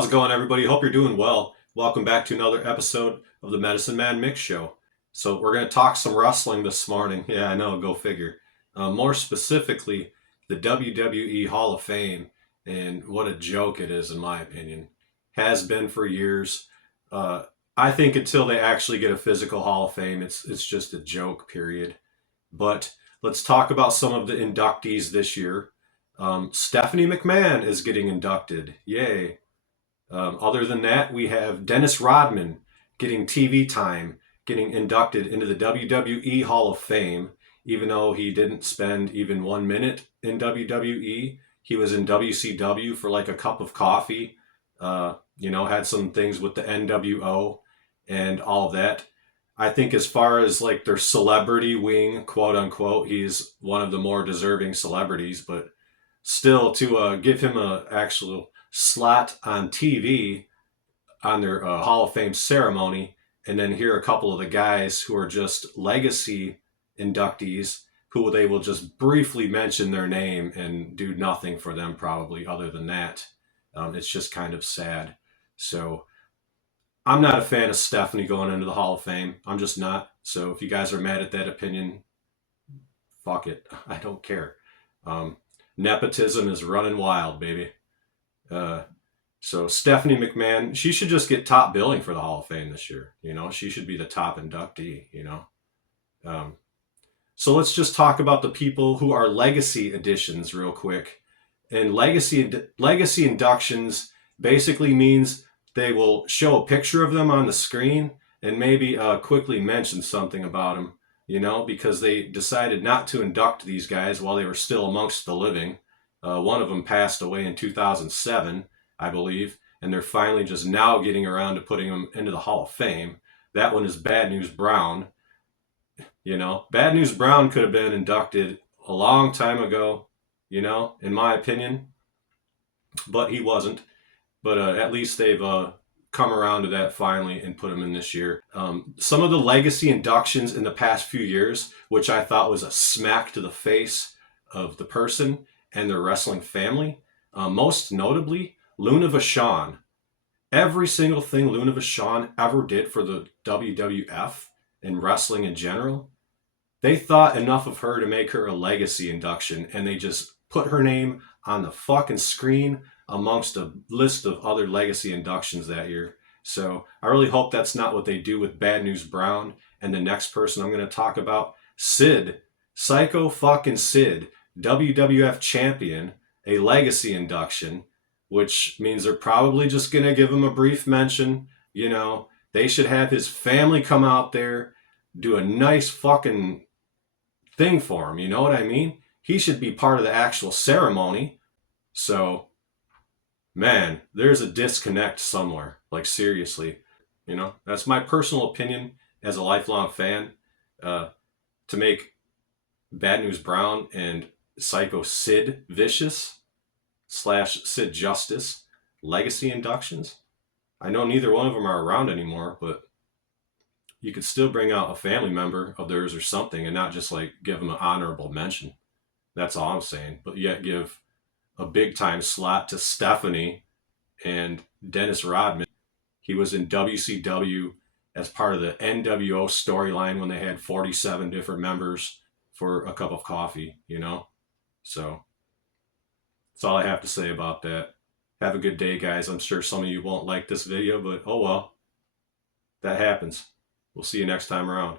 How's it going, everybody? Hope you're doing well. Welcome back to another episode of the Medicine Man Mick Show. So we're going to talk some wrestling this morning. Yeah, I know, go figure. More specifically, the WWE Hall of Fame, and what a joke it is, in my opinion. Has been for years. I think until they actually get a physical Hall of Fame, it's just a joke, period. But let's talk about some of the inductees this year. Stephanie McMahon is getting inducted. Yay. Other than that, we have Dennis Rodman getting TV time, getting inducted into the WWE Hall of Fame, even though he didn't spend even 1 minute in WWE. He was in WCW for like a cup of coffee, had some things with the NWO and all of that. I think as far as like their celebrity wing, quote unquote, he's one of the more deserving celebrities, but still to give him a actual slot on TV on their Hall of Fame ceremony, and then hear a couple of the guys who are just legacy inductees who they will just briefly mention their name and do nothing for them probably other than that. It's just kind of sad. So I'm not a fan of Stephanie going into the Hall of Fame. I'm just not. So if you guys are mad at that opinion, fuck it. I don't care. Nepotism is running wild, baby. So Stephanie McMahon, she should just get top billing for the Hall of Fame this year. She should be the top inductee, So let's just talk about the people who are legacy additions real quick. And legacy inductions basically means they will show a picture of them on the screen and maybe quickly mention something about them, because they decided not to induct these guys while they were still amongst the living. One of them passed away in 2007, I believe, and they're finally just now getting around to putting them into the Hall of Fame. That one is Bad News Brown. Bad News Brown could have been inducted a long time ago, in my opinion, but he wasn't. But at least they've come around to that finally and put him in this year. Some of the legacy inductions in the past few years, which I thought was a smack to the face of the person and their wrestling family, most notably Luna Vachon. Every single thing Luna Vachon ever did for the WWF and wrestling in general, they thought enough of her to make her a legacy induction, and they just put her name on the fucking screen amongst a list of other legacy inductions that year. So I really hope that's not what they do with Bad News Brown and the next person I'm going to talk about, Sid. Psycho fucking Sid, WWF champion, a legacy induction, which means they're probably just going to give him a brief mention. They should have his family come out there, do a nice fucking thing for him. You know what I mean? He should be part of the actual ceremony. So, man, there's a disconnect somewhere. Like, seriously. That's my personal opinion as a lifelong fan. To make Bad News Brown and Psycho Sid Vicious / Sid Justice legacy inductions. I know neither one of them are around anymore, but you could still bring out a family member of theirs or something and not just like give them an honorable mention. That's all I'm saying. But yet give a big time slot to Stephanie and Dennis Rodman. He was in WCW as part of the NWO storyline when they had 47 different members for a cup of coffee, So that's all I have to say about that. Have a good day, guys. I'm sure some of you won't like this video, but oh well. That happens. We'll see you next time around.